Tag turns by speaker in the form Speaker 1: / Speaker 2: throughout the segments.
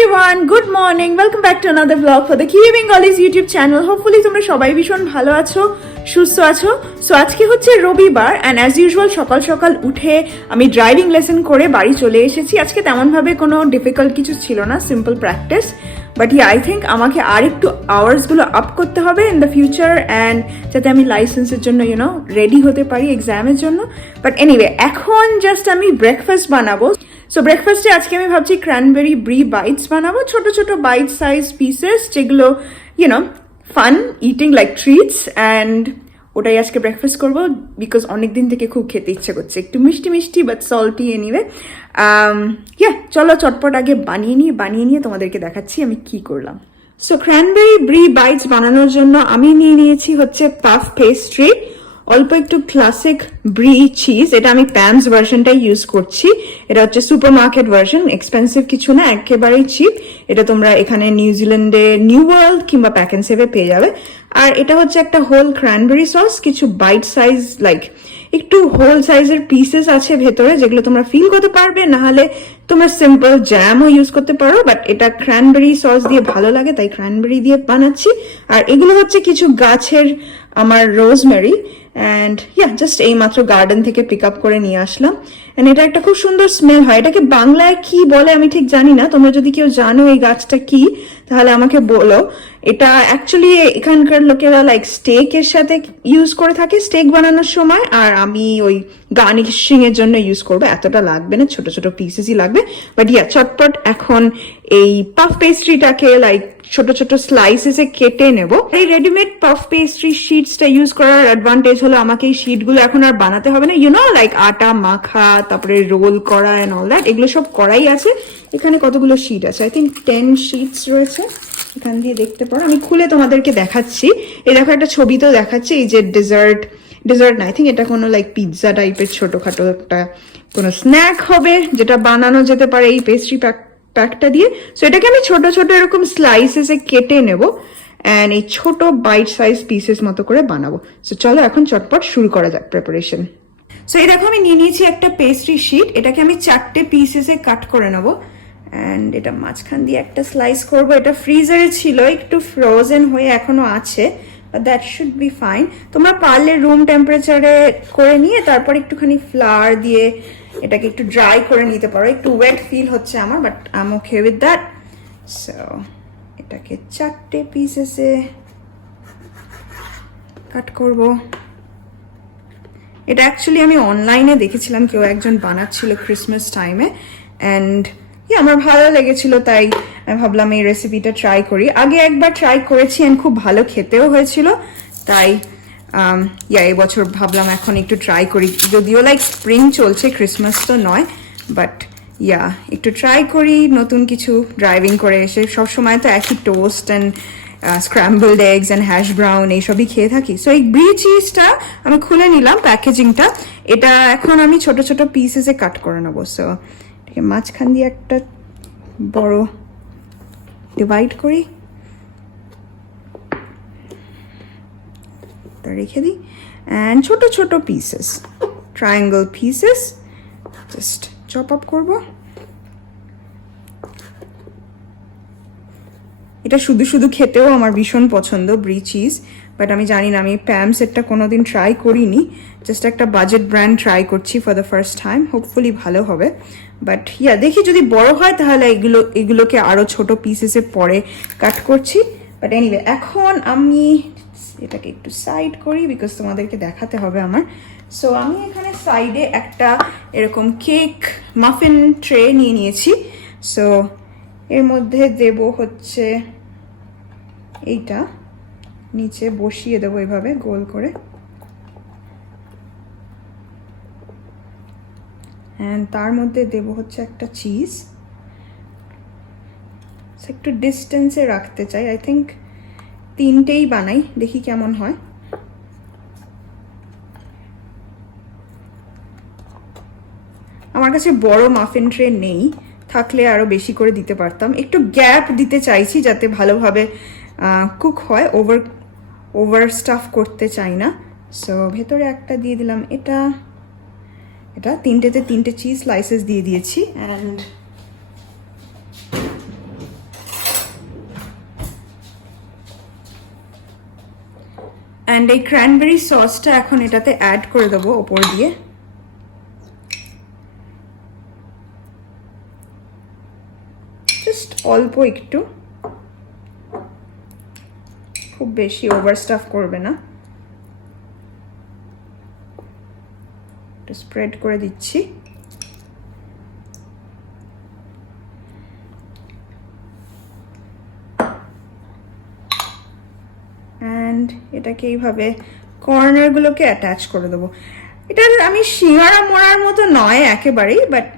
Speaker 1: Everyone good morning welcome back to another vlog for the Q Bengalis YouTube channel hopefully তোমরা সবাই ভীষণ ভালো আছো, সুস্থ আছো। সো আজকে হচ্ছে রবিবার অ্যান্ড অ্যাজ ইউজুয়াল সকাল সকাল উঠে আমি ড্রাইভিং লেসন করে বাড়ি চলে এসেছি। আজকে তেমনভাবে কোনো ডিফিকাল্ট কিছু ছিল না simple practice but I think আমাকে আর একটু আওয়ার্সগুলো আপ করতে হবে ইন দ্য ফিউচার অ্যান্ড যাতে আমি লাইসেন্সের জন্য ইউনো রেডি হতে পারি এক্সামের জন্য। বাট এনিওয়ে এখন জাস্ট আমি ব্রেকফাস্ট বানাবো। সো ব্রেকফাস্টে আজকে আমি ভাবছি ক্র্যানবেরি ব্রি বাইটস বানাবো। ছোট ছোট বাইট সাইজ পিসেস যেগুলো you know fun eating like treats and ওটাই আজকে ব্রেকফাস্ট করব বিকজ অনেক দিন থেকে খুব খেতে ইচ্ছে করছে। একটু মিষ্টি মিষ্টি বাট সল্টি এনিওয়ে ইয়া চলো চটপট আগে বানিয়ে নিয়ে বানিয়ে নিয়ে তোমাদেরকে দেখাচ্ছি আমি কি করলাম। সো ক্র্যানবেরি ব্রি বাইটস বানানোর জন্য আমি নিয়ে নিয়েছি হচ্ছে পাফ পেস্ট্রি অল্প একটু ক্লাসিক ব্রি চিজ এটা আমি প্যামস ভার্সনটাই ইউজ করছি। এটা হচ্ছে সুপার মার্কেট ভার্সন এক্সপেন্সিভ কিছু না, একেবারেই চিপ এটা তোমরা এখানে নিউজিল্যান্ডে নিউ ওয়ার্ল্ড কিংবা প্যাকেন সেভে পেয়ে যাবে। আর এটা হচ্ছে একটা হোল ক্র্যানবেরি সস কিছু বাইট সাইজ লাইক একটু হোল সাইজের পিসেস আছে ভেতরে যেগুলো তোমরা ফিল করতে পারবে না হলে তোমরা সিম্পল জ্যামও ইউজ করতে পারো বাট এটা ক্র্যানবেরি সস দিয়ে ভালো লাগে, তাই ক্র্যানবেরি দিয়ে বানাচ্ছি। আর এগুলো হচ্ছে কিছু গাছের আমার রোজমেরি অ্যান্ড ইয়া জাস্ট এই মাত্র গার্ডেন থেকে পিক আপ করে নিয়ে আসলাম। অ্যান্ড এটা একটা খুব সুন্দর স্মেল হয়। এটাকে বাংলায় কি বলে আমি ঠিক জানি না, তোমরা যদি কেউ জানো এই গাছটা কি, তাহলে আমাকে বলো। এটা অ্যাকচুয়ালি এখানকার লোকেরা লাইক স্টেকের সাথে ইউজ করে থাকে স্টেক বানানোর সময়, আর আমি ওই গার্নিশিং এর জন্য ইউজ করব। এতটা লাগবে না, ছোট ছোট পিসেসই লাগবে। বাট ইয়া চটপট এখন এই পাফ পেস্ট্রিটাকে লাইক ছোট ছোট স্লাইসেসে কেটে নেব। এই রেডিমেড পাফ পেস্ট্রি শিটসটা ইউজ করার অ্যাডভান্টেজ হলো আমাকে এই শিটগুলো এখন আর বানাতে হবে না। ইউ নো লাইক আটা, মাখা, তারপরে রোল করা অ্যান্ড অল দ্যাট এগুলো সব করাই আছে। এখানে কতগুলো শিট আছে? আই থিঙ্ক টেন শিটস রয়েছে। এখান দিয়ে দেখতে পারো। আমি খুলে তোমাদেরকে দেখাচ্ছি। এই দেখো, একটা ছবি তো দেখাচ্ছি, এই যে ডেজার্ট ডেজার্ট না আই থিঙ্ক এটা কোনো লাইক পিৎজা টাইপের ছোটখাটো একটা কোনো স্ন্যাক হবে, যেটা বানানো যেতে পারে এই পেস্ট্রি প্যাক প্যাকটা দিয়ে। সো এটাকে আমি ছোট ছোট এরকম স্লাইসেসে কেটে নেব অ্যান্ড এই ছোট বাইট সাইজ পিসেস মতো করে বানাবো। সো চলো এখন চটপট শুরু করা যাক প্রিপারেশন সো এই দেখো, আমি নিয়ে নিয়েছি একটা পেস্ট্রি শিট এটাকে আমি চারটে পিসেসে কাট করে নেব। অ্যান্ড এটা মাঝখান দিয়ে একটা স্লাইস করব। এটা ফ্রিজারে ছিল, একটু ফ্রোজেন হয়ে এখনও আছে দ্যাট শুড বি ফাইন তোমরা পারলে রুম টেম্পারেচারে করে নিয়ে তারপর একটুখানি ফ্লাওয়ার দিয়ে এটাকে একটু ড্রাই করে নিতে পারো। একটু ওয়েট ফিল হচ্ছে আমার but um okay with that so এটাকে চারটে পিসেসে কাট করব। এটা অ্যাকচুয়ালি আমি অনলাইনে দেখেছিলাম, কেউ একজন বানাচ্ছিল ক্রিসমাস টাইমে অ্যান্ড আমার ভালো লেগেছিল, তাই আমি ভাবলাম এই রেসিপিটা ট্রাই করি। আগে একবার ট্রাই করেছি অ্যান্ড খুব ভালো খেতেও হয়েছিল, তাই ইয়া এবছর ভাবলাম এখন একটু ট্রাই করি। যদিও লাইক স্প্রিং চলছে ক্রিসমাস তো নয় বাট ইয়া একটু ট্রাই করি, নতুন কিছু ড্রাইভিং করে এসে। সব সময় তো একই toast and scrambled eggs and hash brown এইসবই খেয়ে থাকি। সো এই ব্রি চিজটা আমি খুলে নিলাম প্যাকেজিংটা এটা এখন আমি ছোট ছোট পিসেসে কাট করে নেব সো এটাকে মাঝখান দিয়ে একটা বড় ডিভাইড করি। তা রেখে দিই। অ্যান্ড ছোট ছোট pieces triangle pieces just chop up করব। এটা শুধু শুধু খেতেও আমার ভীষণ পছন্দ ব্রি চিজ বাট আমি জানি না, আমি প্যাম সেটটা কোনোদিন ট্রাই করিনি। জাস্ট একটা বাজেট ব্র্যান্ড ট্রাই করছি for the first time hopefully ভালো হবে। বাট ইয়া দেখি যদি বড় হয় তাহলে এগুলো, এগুলোকে আরও ছোট পিসেসে পরে কাট করছি। বাট এনিওয়ে এখন আমি এটাকে একটু সাইড করি বিকজ তোমাদেরকে দেখাতে হবে আমার। সো আমি এখানে সাইডে একটা এরকম কেক মাফিন ট্রে নিয়ে নিয়েছি। সো এর মধ্যে দেব হচ্ছে এইটা। নিচে বসিয়ে দেবো এভাবে, গোল করে। অ্যান্ড তার মধ্যে দেব হচ্ছে একটা চিজ একটু ডিস্টেন্সে রাখতে চাই। আই থিঙ্ক তিনটেই বানাই, দেখি কেমন হয়। আমার কাছে বড় মাফিন ট্রে নেই, থাকলে আরও বেশি করে দিতে পারতাম। একটু গ্যাপ দিতে চাইছি যাতে ভালোভাবে কুক হয় ওভার ওভার স্টাফ করতে চাই না। সো ভেতরে একটা দিয়ে দিলাম এটা। এটা তিনটেতে তিনটে চিজ স্লাইসেস দিয়ে দিয়েছি অ্যান্ড অ্যান্ড এই ক্র্যানবেরি সসটা এখন এটাতে অ্যাড করে দেবো ওপর দিয়ে। জাস্ট অল্প একটু। বেশি ওভার স্টাফ করবে না। স্প্রেড করে দিচ্ছি। অ্যান্ড এটাকে এইভাবে কর্নারগুলোকে অ্যাটাচ করে দেবো। এটা আমি সিঙ্গারা মোড়ার মতো নয় একেবারেই বাট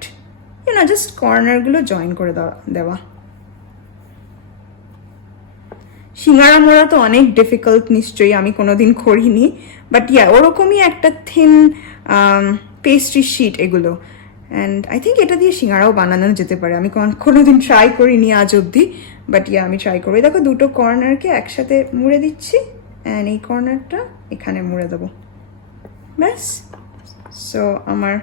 Speaker 1: ইউনো জাস্ট কর্নারগুলো জয়েন করে দেওয়া দেওয়া সিঙ্গারা মোড়া তো অনেক ডিফিকাল্ট নিশ্চয়ই আমি কোনোদিন করিনি। বাট ইয়া ওরকমই একটা থিন পেস্ট্রি শিট এগুলো। অ্যান্ড আই থিঙ্ক এটা দিয়ে সিঙ্গারাও বানানো যেতে পারে। আমি কোন- কোনোদিন ট্রাই করিনি আজ অবধি। বাট ইয়া আমি ট্রাই করব। দেখো দুটো কর্নারকে একসাথে মুড়ে দিচ্ছি। অ্যান্ড এই কর্নারটা এখানে মুড়ে দেবো। ব্যাস। সো আমার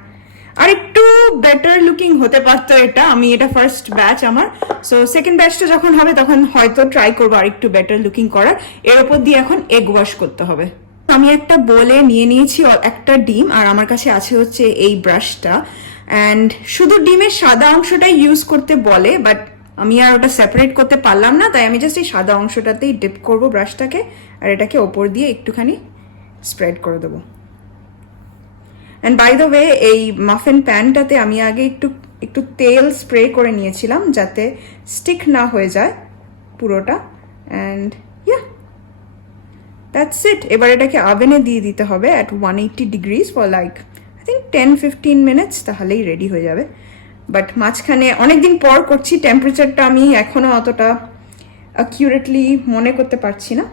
Speaker 1: আর একটু বেটার লুকিং হতে পারতো এটা। আমি এটা ফার্স্ট ব্যাচ আমার। সো সেকেন্ড ব্যাচটা যখন হবে, তখন হয়তো ট্রাই করব আর একটু বেটার লুকিং করার। এর উপর দিয়ে এখন এগ ওয়াশ করতে হবে। আমি একটা বলে নিয়ে নিয়েছি একটা ডিম, আর আমার কাছে আছে হচ্ছে এই ব্রাশটা অ্যান্ড শুধু ডিমের সাদা অংশটাই ইউজ করতে বলে বাট আমি আর ওটা সেপারেট করতে পারলাম না, তাই আমি জাস্ট এই সাদা অংশটাতেই ডিপ করব ব্রাশটাকে আর এটাকে ওপর দিয়ে একটুখানি স্প্রেড করে দেবো। অ্যান্ড বাই দ্য ওয়ে এই মাফিন প্যানটাতে আমি আগে একটু একটু তেল স্প্রে করে নিয়েছিলাম যাতে স্টিক না হয়ে যায় পুরোটা। অ্যান্ড ইয়া দ্যাটস ইট এবার এটাকে আভেনে দিয়ে দিতে হবে at one eighty degrees for like I think ten fifteen minutes তাহলেই রেডি হয়ে যাবে। বাট মাঝখানে অনেকদিন পর করছি টেম্পারেচারটা আমি এখনও অতটা অ্যাকিউরেটলি মনে করতে পারছি না।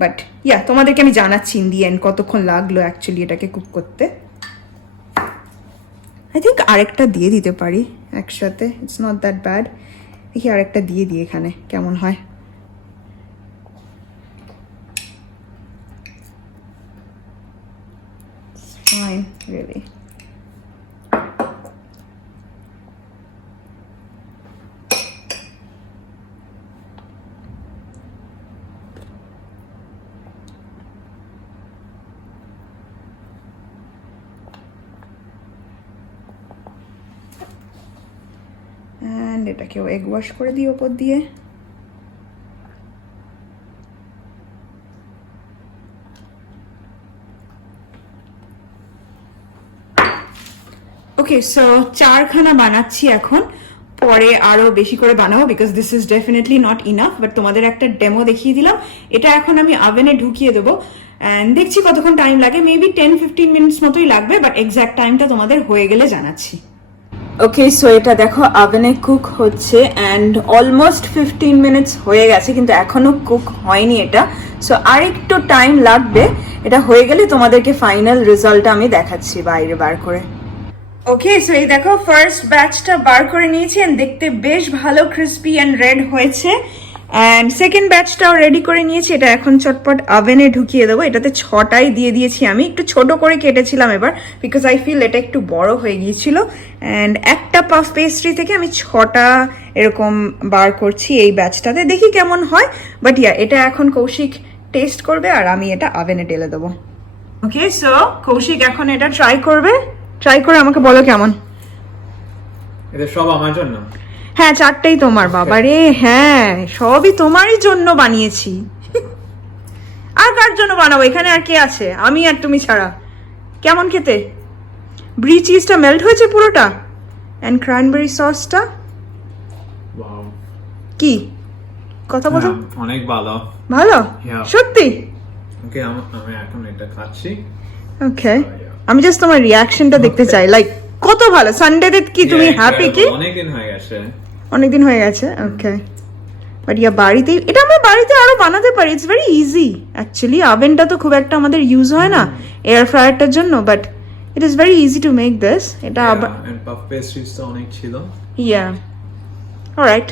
Speaker 1: বাট ইয়া তোমাদেরকে আমি জানাচ্ছি ইন দি এন্ড কতক্ষণ লাগল অ্যাকচুয়ালি এটাকে কুক করতে। আই থিঙ্ক আরেকটা দিয়ে দিতে পারি একসাথে। ইটস নট দ্যাট ব্যাড দেখি আরেকটা দিয়ে দিই এখানে, কেমন হয়। এগ ওয়াশ করে দিই ওপর দিয়ে। ওকে সো চারখানা বানাচ্ছি এখন। পরে আরও বেশি করে বানাবো because this is definitely not enough but তোমাদের একটা ডেমো দেখিয়ে দিলাম। এটা এখন আমি আভেনে ঢুকিয়ে দেবো। অ্যান্ড দেখছি কতক্ষণ টাইম লাগে। মেবি টেন ফিফটিন মিনিটস মতোই লাগবে বাট এক্সাক্ট টাইমটা তোমাদের হয়ে গেলে জানাচ্ছি। ওকে সো এটা দেখো আভেনে কুক হচ্ছে অ্যান্ড অলমোস্ট ফিফটিন মিনিটস হয়ে গেছে, কিন্তু এখনও কুক হয়নি এটা। সো আর একটু টাইম লাগবে, এটা হয়ে গেলে তোমাদেরকে ফাইনাল রেজাল্টটা আমি দেখাচ্ছি বাইরে বার করে। ওকে সো এই দেখো ফার্স্ট ব্যাচটা বার করে নিয়েছি দেখতে বেশ ভালো ক্রিস্পি অ্যান্ড রেড হয়েছে। অ্যান্ড সেকেন্ড ব্যাচটাও রেডি করে নিয়েছি, এটা এখন চটপট আভেনে ঢুকিয়ে দেবো। এটাতে ছটাই দিয়ে দিয়েছি আমি। একটু ছোট করে কেটেছিলাম এবার বিকজ আই ফিল এটা একটু বড় হয়ে গিয়েছিল। অ্যান্ড একটা পাফ পেস্ট্রি থেকে আমি ছটা এরকম বার করছি এই ব্যাচটাতে দেখি কেমন হয়। বাট ইয়া এটা এখন কৌশিক টেস্ট করবে আর আমি এটা আভেনে ঢেলে দেবো। ওকে সো কৌশিক এখন এটা ট্রাই করবে। ট্রাই করে আমাকে বলো কেমন?
Speaker 2: এটা সব আমার জন্য।
Speaker 1: হ্যাঁ চারটেই তোমার বাবা রে হ্যাঁ সবই তোমারই জন্য বানিয়েছি। আর কার জন্য বানাবো? এখানে আর কে আছে? আমি আর তুমি ছাড়া। কেমন খেতে? ব্রি চিজটা মেল্ট হয়েছে পুরোটা? অ্যান্ড ক্র্যানবেরি সসটা. কি? কথা বলো।
Speaker 2: হ্যাঁ, অনেক ভালো।
Speaker 1: ভালো? সত্যি?
Speaker 2: ওকে আমি এখন এটা খাচ্ছি।
Speaker 1: ওকে আমি জাস্ট তোমার রিয়াকশনটা দেখতে চাই লাইক কত ভালো। সানডে সানডেতে কি তুমি হ্যাপি কি.
Speaker 2: অনেকদিন হয়ে গেছে।
Speaker 1: অনেকদিন হয়ে গেছে? ওকে বাট ইয়া বাড়িতেই এটা আমরা বাড়িতে আরও বানাতে পারি। ইটস ভেরি ইজি অ্যাকচুয়ালি ওভেনটা তো খুব একটা আমাদের ইউজ হয় না এয়ার ফ্রায়ারটার জন্য but it is very easy to make this এটা আবার
Speaker 2: পাফ পেস্ট্রিজ তো অনেক ছিল।
Speaker 1: Yeah alright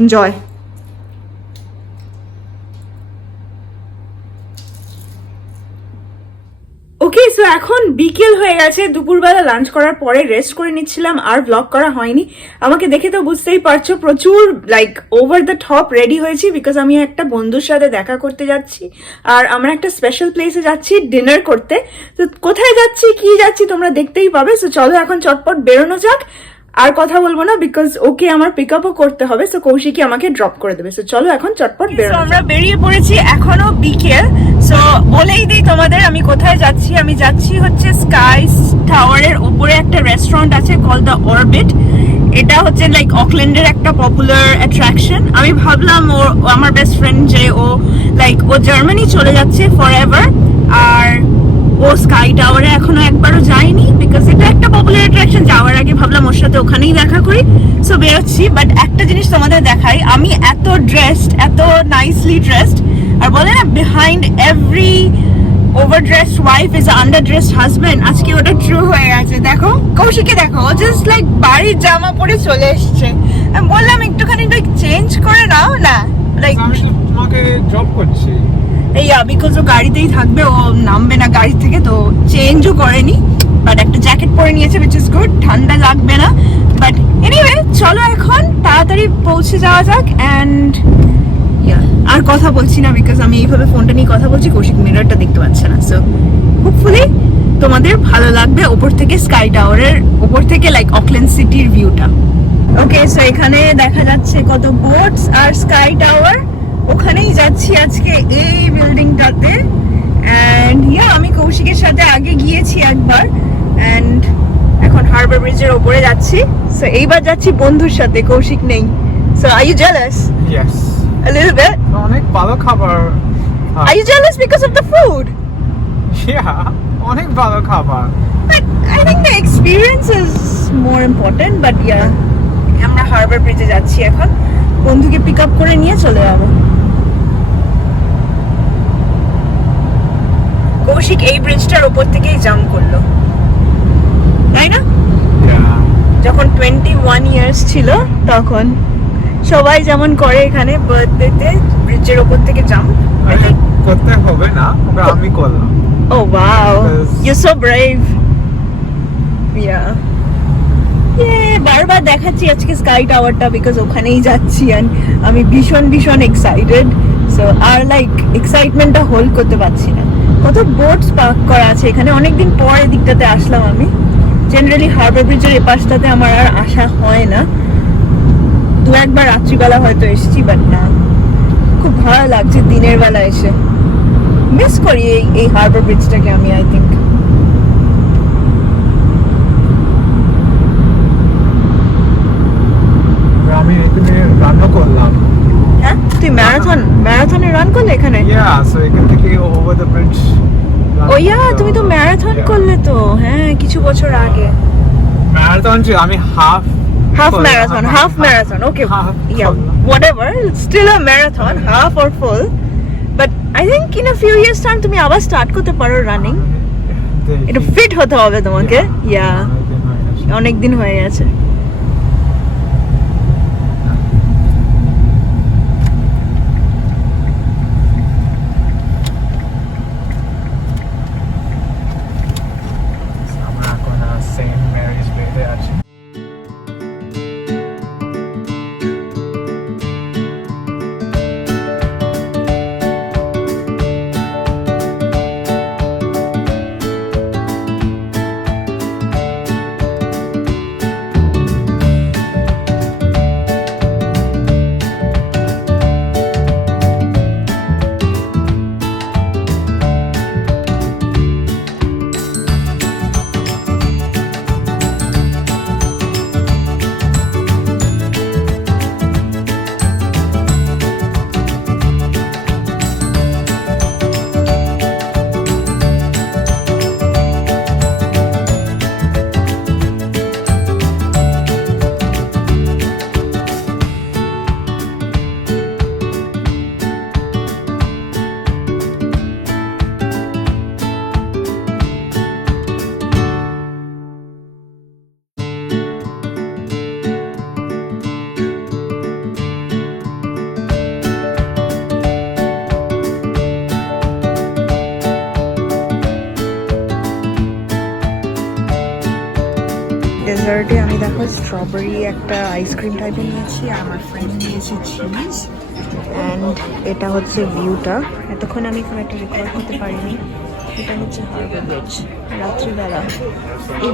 Speaker 1: enjoy okay so এখন বিকেল হয়ে গেছে। দুপুরবেলা লাঞ্চ করার পরে রেস্ট করে নিচ্ছিলাম, আর ব্লগ করা হয়নি। আমাকে দেখে তো বুঝতেই পারছ, প্রচুর like over the top ready হয়েছি বিকজ আমি একটা বন্ধুর সাথে দেখা করতে যাচ্ছি। আর আমরা একটা স্পেশাল প্লেসে যাচ্ছি ডিনার করতে। তো কোথায় যাচ্ছি, কি যাচ্ছি তোমরা দেখতেই পাবে। সো চলো এখন চটপট বেরোনো যাক। আর কথা বলব না বিকজ ওকে আমার পিক আপও করতে হবে সো কৌশিকই আমাকে ড্রপ করে দেবে। সো চলো এখন চটপট বেরোনো আমরা বেরিয়ে পড়েছি এখনও বিকেল সো বলেই দিই তোমাদের আমি কোথায় যাচ্ছি? আমি যাচ্ছি হচ্ছে স্কাই টাওয়ারের উপরে একটা রেস্টুরেন্ট আছে কল দ্য অরবিট এটা হচ্ছে লাইক অকল্যান্ডের একটা পপুলার অ্যাট্রাকশন আমি ভাবলাম ও আমার বেস্ট ফ্রেন্ড যে ও লাইক ও জার্মানি চলে যাচ্ছে ফর এভার আর ও স্কাই টাওয়ারে এখনও একবারও যায়নি বিকজ এটা একটা পপুলার অ্যাট্রাকশন যাওয়ার আগে ভাবলাম ওর সাথে ওখানেই দেখা করি। সো বেরোচ্ছি বাট একটা জিনিস তোমাদের দেখাই, আমি এত ড্রেসড এত নাইসলি ড্রেসড আর বলে না behind every over dressed wife is under dressed husband আজকে ওটা ট্রু হয়ে গেছে। দেখো কৌশিকে দেখো, ও জাস্ট লাইক বাড়ির জামা পরে চলে এসছে। বললাম, একটুখানি লাইক চেঞ্জ করে নাও, না লাইক
Speaker 2: তোমাকে ড্রপ করছি।
Speaker 1: এই বিকজ ও গাড়িতেই থাকবে, ও নামবে না গাড়ি থেকে, তো চেঞ্জও করেনি বাট একটা জ্যাকেট পরে নিয়েছে উইচ ইজ গুড ঠান্ডা লাগবে না বাট এনিওয়ে চলো এখন, তাড়াতাড়ি পৌঁছে যাওয়া যাক অ্যান্ড আর কথা বলছি না বিকজ আমি এইভাবে ফোনটা নিয়ে কথা বলছি, কৌশিক মিররটা দেখতে পাচ্ছে না সো হোপফুলি তোমাদের ভালো লাগবে, ওপর থেকে স্কাই টাওয়ারের ওপর থেকে লাইক অকল্যান্ড সিটির ভিউটা ওকে সো এখানে দেখা যাচ্ছে কত বোটস আর স্কাই টাওয়ার ওখানেই যাচ্ছি আজকে এই বিল্ডিংটাতে অ্যান্ড ইয়া আমি কৌশিকের সাথে আগে গিয়েছি একবার। অ্যান্ড এখন হারবার ব্রিজের ওপরে যাচ্ছি। সো এইবার যাচ্ছি বন্ধুর সাথে কৌশিক নেই। So are you jealous
Speaker 2: yes
Speaker 1: a little bit?
Speaker 2: অনেক ভালো খাবার
Speaker 1: are you jealous because of the food?
Speaker 2: Yeah, অনেক ভালো খাবার।
Speaker 1: But I think the experience is more important. But yeah, আমরা হারবার ব্রিজে যাচ্ছি এখন। বন্ধুকে পিক আপ করে নিয়ে চলে যাব। কৌশিক এই ব্রিজটার ওপর থেকেই জাম্প করল। তাই না? যখন টোয়েন্টি ওয়ান ইয়ার্স ছিল তখন সবাই যেমন করে এখানে বার্থডেতে ব্রিজের ওপর থেকে জাম্প
Speaker 2: করতে হবে না আমি করলাম। Because-
Speaker 1: you're so brave. Yeah. Yeah, বারবার দেখাচ্ছি আজকে স্কাই টাওয়ারটা বিকজ ওখানেই যাচ্ছি and আমি ভীষণ ভীষণ এক্সাইটেড সো আর লাইক এক্সাইটমেন্টটা হোল্ড করতে পারছি না। কত বোটস পার্ক করা আছে এখানে? অনেকদিন পর এই দিকটাতে আসলাম আমি। জেনারেলি হারবার ব্রিজের এপাশটাতে আমার আর আসা হয় না। দু একবার রাত্রিবেলা হয়তো এসেছি বাট না। খুব ভালো লাগছে দিনের বেলা এসে। মিস করি এই এই হারবার ব্রিজটাকে আমি আই থিঙ্ক
Speaker 2: আমি এখানে রান্না করলাম
Speaker 1: হ্যাঁ তুই ম্যারাথন ম্যারাথনে রান করলে এখানে?
Speaker 2: ইয়া সো এখান থেকে ওভার দ্য ব্রিজ
Speaker 1: ও ইয়া তুমি তো ম্যারাথন করলে তো। হ্যাঁ কিছু বছর আগে।
Speaker 2: ম্যারাথন ছিল আমি half
Speaker 1: half marathon half marathon okay yeah. Whatever still a marathon half or full but I think in a few years time তুমি আবার স্টার্ট করতে পারো রানিং একটু ফিট হতে হবে তোমাকে। ইয়া অনেক দিন হয়ে গেছে। স্ট্রবেরি একটা আইসক্রিম টাইপের নিয়েছি, আর আমার ফ্রেন্ড নিয়েছি চিজ অ্যান্ড এটা হচ্ছে ভিউটা এতক্ষণ আমি খুব একটা রেকর্ড করতে পারিনি। এটা হচ্ছে হারবার ব্রিজ, রাত্রিবেলা। এই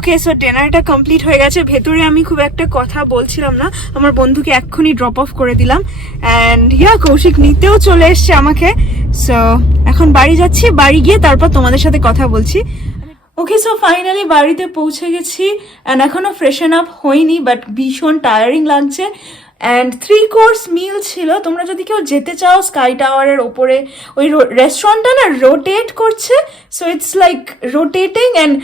Speaker 1: ওকে সো ডিনারটা কমপ্লিট হয়ে গেছে। ভেতরে আমি খুব একটা কথা বলছিলাম না। আমার বন্ধুকে এক্ষুনি ড্রপ অফ করে দিলাম। অ্যান্ড ইয়া কৌশিক নিতেও চলে এসছে আমাকে। সো এখন বাড়ি যাচ্ছি। বাড়ি গিয়ে তারপর তোমাদের সাথে কথা বলছি। ওকে সো ফাইনালি বাড়িতে পৌঁছে গেছি। অ্যান্ড এখনও ফ্রেশন আপ হয়নি বাট ভীষণ টায়ারিং লাগছে। অ্যান্ড থ্রি কোর্স মিল ছিল। তোমরা যদি কেউ যেতে চাও স্কাই টাওয়ারের ওপরে। ওই রেস্টুরেন্টটা না রোটেট করছে। So it's like rotating and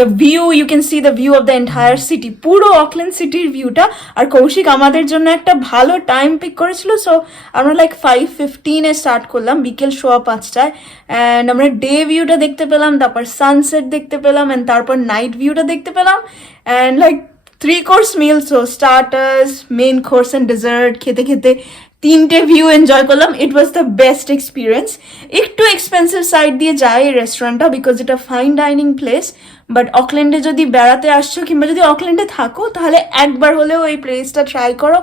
Speaker 1: the view you can see the view of the entire city পুরো অকল্যান্ড সিটির ভিউটা আর কৌশিক আমাদের জন্য একটা ভালো টাইম পিক করেছিল সো আমরা লাইক ফাইভ ফিফটিনে স্টার্ট করলাম, বিকেল সোয়া পাঁচটায় অ্যান্ড আমরা ডে ভিউটা দেখতে পেলাম, তারপর সানসেট দেখতে পেলাম অ্যান্ড তারপর নাইট ভিউটা দেখতে পেলাম and like three course meal so starters main course and dessert খেতে খেতে তিনটে ভিউ এনজয় করলাম। It was the best experience একটু এক্সপেন্সিভ সাইড দিয়ে যায় এই রেস্টুরেন্টটা বিকজ এটা ফাইন ডাইনিং প্লেস বাট অকল্যান্ডে যদি বেড়াতে আসছো কিংবা যদি অকল্যান্ডে থাকো, তাহলে একবার হলেও এই প্লেসটা ট্রাই করো।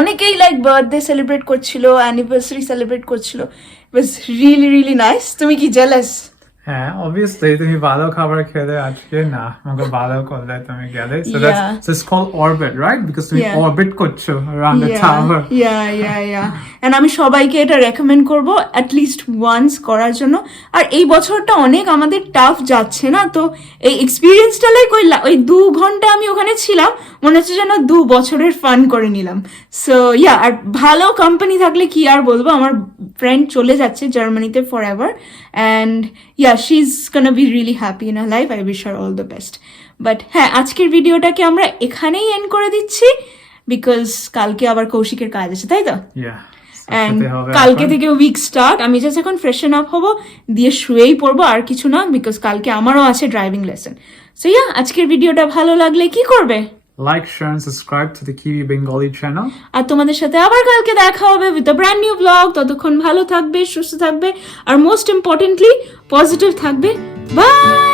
Speaker 1: অনেকেই লাইক বার্থডে সেলিব্রেট করছিল অ্যানিভার্সারি সেলিব্রেট করছিল। It was really really nice তুমি কি জেলাস
Speaker 2: হ্যাঁ অবভিয়াসলি তুমি ভালো খাবার খেলে আজকে না আমাকে ভালো করলে তুমি গেলে। So. That's it's call orbit right because তুমি অরবিট করছ around the tower.
Speaker 1: Yeah yeah yeah and আমি সবাইকে এটা রেকমেন্ড করব লিস্ট ওয়ান্স করার জন্য। আর এই বছরটা অনেক আমাদের টাফ যাচ্ছে না? তো এই এক্সপিরিয়েন্সটা লাইক ওই ওই দু ঘণ্টা আমি ওখানে ছিলাম মনে হচ্ছে যেন দু বছরের ফান করে নিলাম। সো ইয়া আর ভালো কোম্পানি থাকলে কি আর বলব? আমার ফ্রেন্ড চলে যাচ্ছে জার্মানিতে forever and yeah she is gonna be really happy in a life I wish her all the best but হ্যাঁ আজকের ভিডিওটাকে আমরা এখানেই এন্ড করে দিচ্ছি বিকজ কালকে আবার কৌশিকের কাজ আছে তাই তো? কালকে। থেকে উইক স্টার্ট আমি জাস্ট এখন ফ্রেশন আপ হব দিয়ে শুয়েই পড়ব আর কিছু না বিকজ কালকে আমারও আছে ড্রাইভিং লেসন সো ইয়া আজকের ভিডিওটা ভালো লাগলে কি করবে?
Speaker 2: Like share and subscribe to the কিউই বেঙ্গলি চ্যানেল
Speaker 1: আর তোমাদের সাথে আবার কালকে দেখা হবে with a brand new blog ততক্ষণ ভালো থাকবে, সুস্থ থাকবে, আর মোস্ট ইম্পর্টেন্টলি পজিটিভ থাকবে। বাই